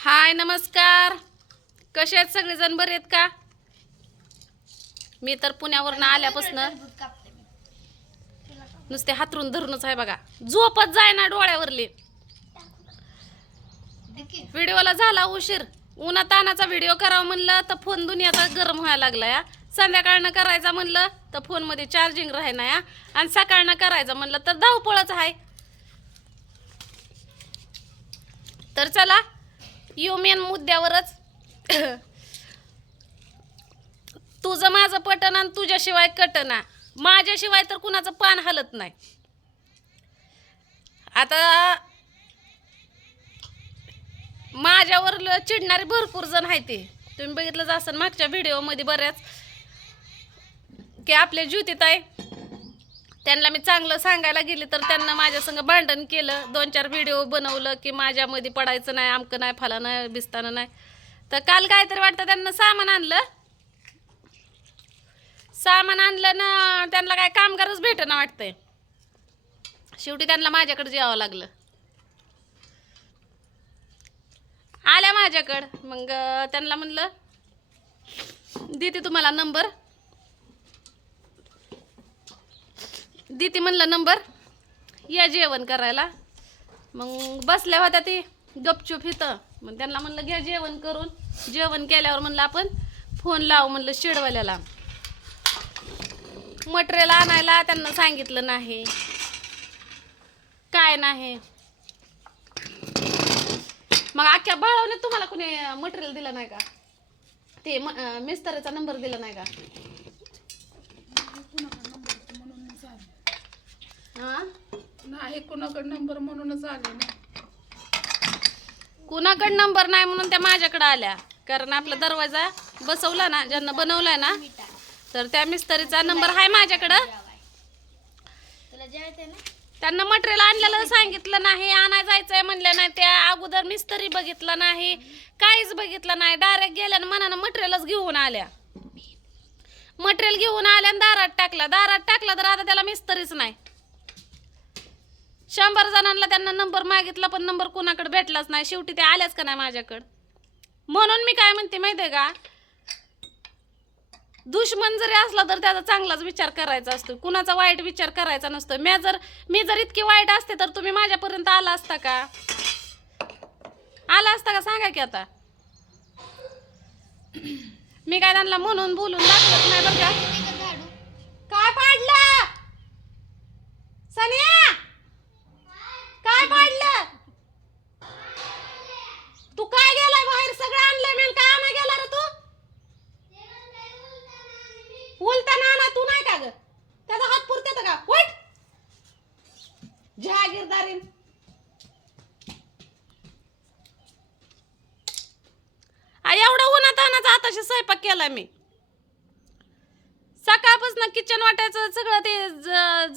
हाय नमस्कार. कसे आहेत सगळेजण? बरे आहेत का? मी तर पुण्यावरनं आल्यापासून नुसते हातरून धरूनच आहे बघा. झोपत जाय ना डोळ्यावरली. व्हिडिओला झाला उशीर. उन्हा तानाचा व्हिडिओ करावा म्हणलं तर फोन दुनियाचा गरम व्हायला लागला या. संध्याकाळनं करायचा म्हणलं तर फोनमध्ये चार्जिंग राहे ना या. आणि सकाळनं करायचं म्हणलं तर धावपळच आहे. तर चला येऊ मेन मुद्द्यावरच. तुझं माझं पटन आणि तुझ्याशिवाय कटना. माझ्याशिवाय तर कुणाचं पान हलत नाही. आता माझ्यावर चिडणारे भरपूर जण आहेत ते. तुम्ही बघितलंच असेल मागच्या व्हिडिओमध्ये बऱ्याच. की आपले ज्योतित आहे त्यांना मी चांगलं सांगायला गेले तर त्यांना माझ्या संग भांडण केलं. दोन चार व्हिडिओ बनवलं की माझ्यामध्ये पडायचं नाही आमकं नाही फला नाही बिस्तानं नाही. तर काल काहीतरी वाटतं त्यांना सामान आणलं? सामान आणलं ना त्यांना काय कामगारच भेटेना वाटतंय. शेवटी त्यांना माझ्याकडे यावं लागलं. आल्या माझ्याकडं. मग त्यांना म्हणलं देते तुम्हाला नंबर देते म्हणलं नंबर या जेवण करायला. मग बसल्या होत्या ती गपचूप इथं. मग त्यांना म्हणलं घ्या जेवण करून. जेवण केल्यावर म्हणलं आपण फोन लावू म्हणलं शिडवाल्याला. मटेरियल आणायला त्यांना सांगितलं नाही. काय नाही. मग अख्ख्या बाळवने तुम्हाला कुणी मटेरियल दिलं नाही का? ते मिस्तराचा मिस्त्रीचा नंबर दिला नाही का? नाही कुणाकडे नंबर म्हणूनच आले ना कुणाकडे नंबर नाही म्हणून त्या माझ्याकडे आल्या. कारण आपला दरवाजा बसवला ना ज्यांना बनवलाय ना तर त्या मिस्त्रीचा नंबर आहे माझ्याकडं. त्यांना मटेरियल आणलेलं सांगितलं नाही आणाय जायचंय म्हणलं नाही. त्या अगोदर मिस्त्री बघितलं नाही काहीच बघितलं नाही. डायरेक्ट गेल्या आणि मनानं मटेरियलच घेऊन आल्या. मटेरियल घेऊन आल्या दारात टाकला. दारात टाकला तर आता त्याला मिस्त्रीच नाही. शंभर जणांना त्यांना नंबर मागितला पण नंबर कोणाकडे भेटलाच नाही. शेवटी ते आल्याच का नाही माझ्याकडं? म्हणून मी काय म्हणते माहिती आहे का? दुश्मन जरी असला तर त्याचा चांगलाच विचार करायचा असतो. कुणाचा वाईट विचार करायचा नसतो. मी जर मी जर इतकी वाईट असते तर तुम्ही माझ्यापर्यंत आला असता का? आला असता का? सांगा की आता. मी काय त्यांना म्हणून बोलून दाखवत नाही बघा का काय पाडलं सनिया काय पाडलं तू काय गेलाय बाहेर सगळं आणलंय मी काय आणा गेला रे तू उलताना आणा तू नाही का ग त्याचा हात पुरते का उठ जहागीरदारी. आ, एवढा उन्हात आणाचा आताशी स्वयंपाक केला मी. सकाळपासून किचन वाटायचं सगळं ते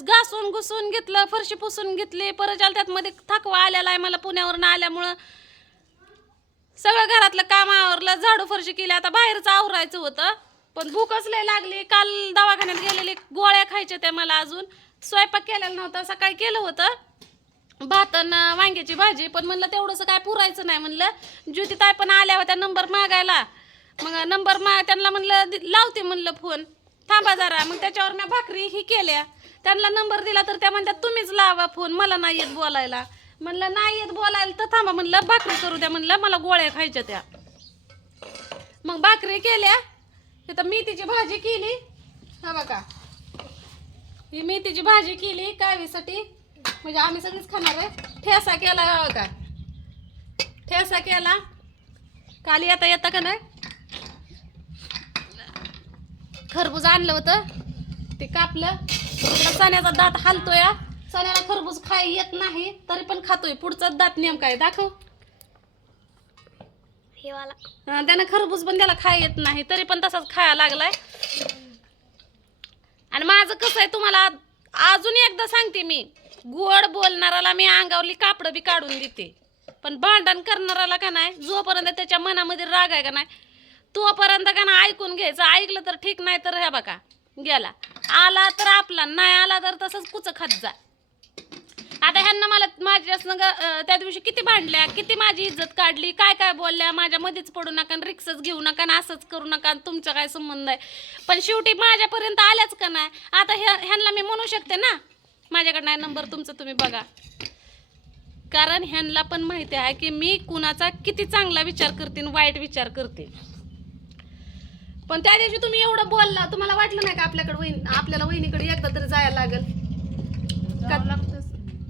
घासून घुसून घेतलं फरशी पुसून घेतली परत आलं त्यात मध्ये थकवा आलेला आहे मला पुण्यावरून आल्यामुळं सगळं घरातलं काम आवरलं झाडू फरशी केली आता बाहेरचं आवरायचं होतं. पण भूकच लय लागली. काल दवाखान्यात गेलेली गोळ्या खायच्या त्या मला अजून. स्वयंपाक केलेला नव्हता सकाळी केलं होतं. भात वांग्याची भाजी पण म्हणलं तेवढंसं काय पुरायचं नाही म्हणलं. ज्योती ताय पण आल्या होत्या नंबर मागायला. मग नंबर मा त्यांना म्हणलं दि- लावते म्हणलं फोन. थांबा जरा. मग त्याच्यावर मी भाकरी ही केल्या. त्यांना नंबर दिला तर त्या म्हणतात तुम्हीच लावा फोन मला नाही येत बोलायला. म्हणलं नाही येत बोलायला तर थांबा म्हणलं भाकरी करू द्या म्हणलं मला गोळ्या खायच्या त्या. मग भाकरी केल्या. तिथं मेथीची भाजी केली. हा बघा. ही मेथीची भाजी केली कावीसाठी. म्हणजे आम्ही सगळीच खाणार आहे. ठेसा केला बघा ठेसा केला. काल येता येता का नाही? खरबूज आणलं होतं. ते कापलं. चण्याचा दात हालतोय. चण्याला खरबूज खाय येत नाही तरी पण खातोय. पुढचा दात नेमका आहे. दाखव. हा, त्यानं खरबूज पण त्याला खाय येत नाही तरी पण तसाच खायला लागलाय. आणि माझं कसं आहे तुम्हाला अजून एकदा सांगते मी. गोड बोलणाराला मी अंगावरली कापडं बी काढून देते. पण भांडण करणाराला का नाही जोपर्यंत त्याच्या मनामध्ये राग आहे का नाही तोपर्यंत का ना ऐकून घ्यायचं. ऐकलं तर ठीक नाही तर ह्या बघा गेला. आला तर आपला नाही आला तर तसंच कुचं खात जा. त्यांना मला माझ्या संग त्या दिवशी किती भांडल्या किती माझी इज्जत काढली काय काय बोलल्या माझ्या मध्येच पडू नका रिक्सच घेऊ नका असंच करू नका आणि तुमचा काय संबंध आहे? पण शेवटी माझ्यापर्यंत आल्याच का नाही? आता ह्या ह्यांना मी म्हणू शकते ना? माझ्याकडे नाही नंबर तुमचा तुम्ही बघा. कारण ह्यांना पण माहिती आहे की मी कुणाचा किती चांगला विचार करते आणि वाईट विचार करते पण त्या दिवशी तुम्ही एवढं बोलला तुम्हाला वाटलं नाही का आपल्याकडे वहिनी आपल्याला वहिनीकडे एकदा तरी जायला लागेल? का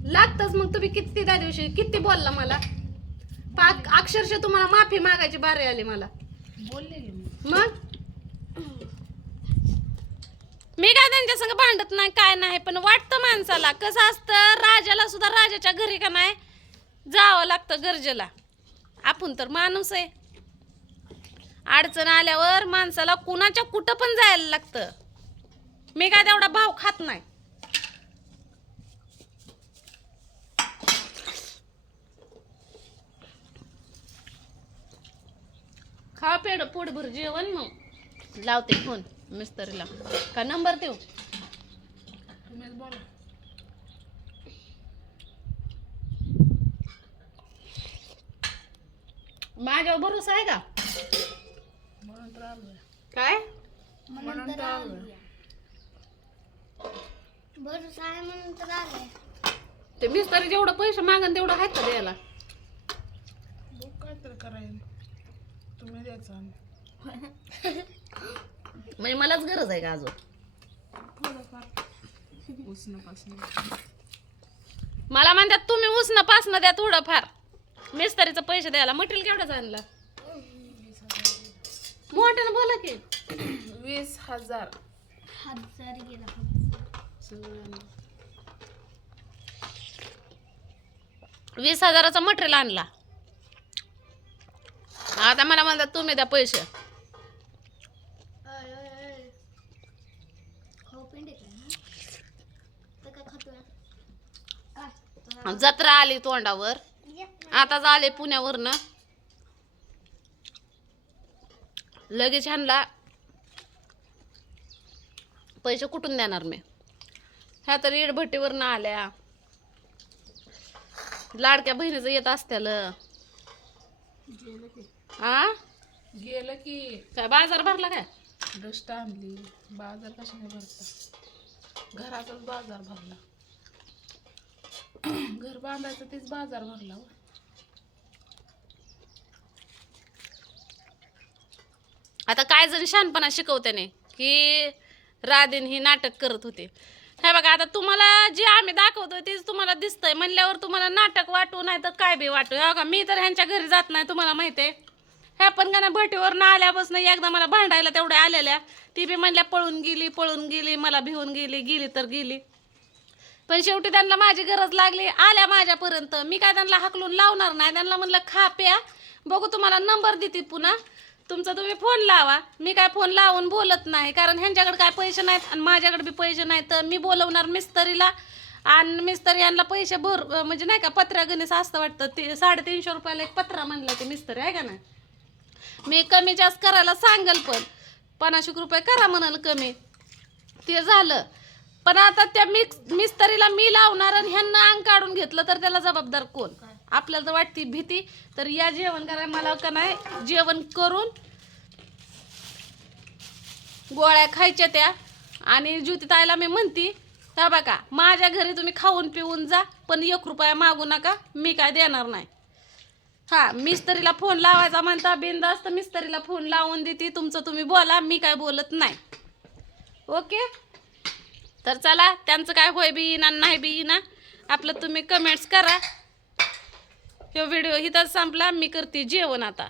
लागतंच मग तुम्ही किती त्या दिवशी किती बोलला मला? पाक अक्षरशः तुम्हाला माफी मागायची बारी आली मला. मग? मी काय त्यांच्या संग भांडत नाही काय नाही पण वाटतं माणसाला कसं असतं राजाला सुद्धा राजाच्या घरी का नाही? जावं लागतं गरजेला. आपण तर माणूस आहे. अडचण आल्यावर माणसाला कुणाच्या कुठं पण जायला लागतं. मी काय तेवढा भाव खात नाही. खा पेड पोटभर जेवण मग. लावते फोन मिस्त्रीला. का नंबर देऊ? माझ्यावर भरोसा आहे का? काय? भरोसा आहे म्हणून तर आले ते मिस्त्री जेवढं पैसे मागन तेवढं आहेत का द्यायला बघ काय तर म्हणजे मलाच गरज आहे का अजून? थोडंफार. उष्णपासून. मला म्हणतात तुम्ही उसनं पासनं द्या थोडंफार. मिस्त्रीचं पैसे द्यायला. मटेरियल केवढं आणला? मोठ्यानं बोला की. वीस हजार. हजार गेला सगळ्यांना वीस हजाराचा मटेरियल आणला. आता मला म्हणतात तुम्ही द्या पैसे. जत्रा आली तोंडावर. आताच आले पुण्यावरनं. लगेच ह्यांना पैसे कुठून देणार मी? ह्या तर इडभट्टीवरनं आल्या. लाडक्या बहिणीचं येत असत्याल. आ? गेलं की काय बाजार भरला काय? डस्ट आणली. बाजार कशाने भरता? घराचाच बाजार भरला. घर बांधायचं तेच बाजार भरला हो. आता काय जण शहाणपणा शिकवत्याने की राधीन ही नाटक करत होते. हे बघा आता तुम्हाला जे आम्ही दाखवतोय तेच तुम्हाला दिसतंय. म्हणल्यावर तुम्हाला नाटक वाटू नाही तर काय बी वाटू. हे बघा मी तर ह्यांच्या घरी जात नाही तुम्हाला माहिती आहे ह्या पण का भटीवरून आल्यापासून एकदा मला भांडायला तेवढ्या आलेल्या. ती बी म्हणल्या पळून गेली पळून गेली मला भिवून गेली गेली तर गेली. पण शेवटी त्यांना माझी गरज लागली आल्या माझ्यापर्यंत. मी काय त्यांना हाकलून लावणार नाही. त्यांना म्हणलं खा प्या बघू तुम्हाला नंबर देते पुन्हा. तुमचा तुम्ही फोन लावा. मी काय फोन लावून बोलत नाही कारण ह्यांच्याकडे काय पैसे नाहीत आणि माझ्याकडे बी पैसे नाहीत. तर मी बोलवणार मिस्त्रीला आणि मिस्त्री यांना पैसे भर म्हणजे नाही का पत्रा गणेश असतं वाटतं. ते साडेतीनशे रुपयाला एक पत्रा म्हणलं ते मिस्त्री आहे का नाही? मी कमी जास्त करायला सांगेल पण. पन्नास रुपये करा म्हणाल कमी. ते झालं. पण आता त्या मिक्स मिस्त्रीला मी लावणार आणि ह्यांना अंग काढून घेतलं तर त्याला जबाबदार कोण? आपल्याला जर वाटती भीती. तर या जेवण करायला मला का नाही? जेवण करून गोळ्या खायच्या त्या. आणि ज्योती ताईला मी म्हणती त्या बघा माझ्या घरी तुम्ही खाऊन पिऊन जा पण एक रुपया मागू नका. मी काय देणार नाही. हा मिस्त्रीला फोन लावायचा म्हणता बिंदास्त मिस्त्रीला फोन लावून देते तुमचं तुम्ही बोला मी काय बोलत नाही. ओके? तर चला त्यांचं काय होय बी येईना नाही बी येईना आपलं तुम्ही कमेंट्स करा. तो व्हिडिओ इथंच संपला मी करते जेवण आता.